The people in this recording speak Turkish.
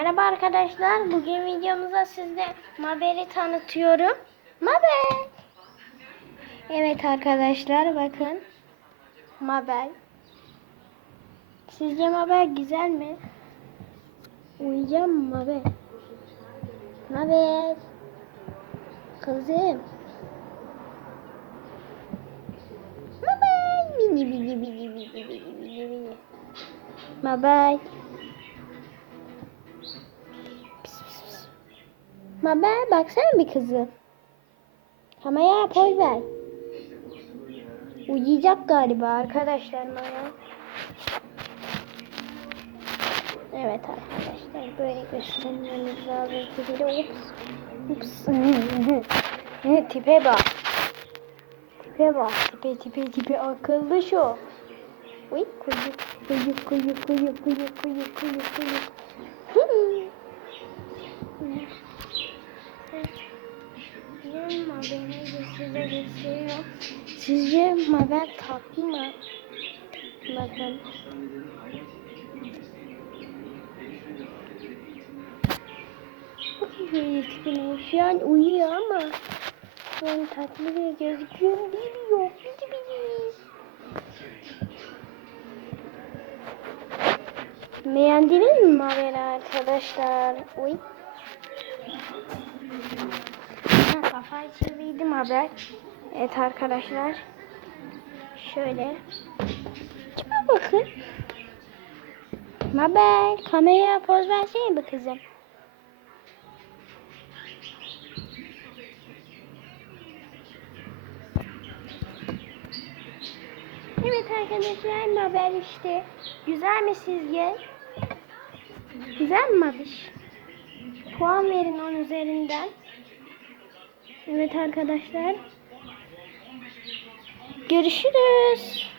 Merhaba arkadaşlar. Bugün videomuzda size Mabel'i tanıtıyorum. Mabel. Evet arkadaşlar bakın. Mabel. Sizce Mabel güzel mi? Uyuyacağım Mabel? Mabel. Kızım. Mabel. Mini mini. Mabel. Mabel baksana bir kızım. Kamaya poz ver. Uyuyacak galiba arkadaşlar Maya. Evet arkadaşlar böyle göstermemiz lazım. Tipe ups. Ups. tipe bak. Tipe bak. Tipe tipe tipe akıllı şu. Uy kuyu kuyu kuyu kuyu kuyu kuyu kuyu kuyu. Sizce Mabel tatlı mı? Bakın. Tipine. Şu an uyuyor ama ben tatlı bir gözüküyor. Biliyor. Bili bili. Beğendiniz mi Mabel'i arkadaşlar? Uy. Ha, Kafayı çevirdim haber. Evet arkadaşlar. Şöyle. Kime bakın? Mabel kameraya poz versene be kızım. Evet arkadaşlar Mabel işte. Güzel mi sizce? Güzel mi Mabiş? Puan verin 10 üzerinden. Evet arkadaşlar. Görüşürüz.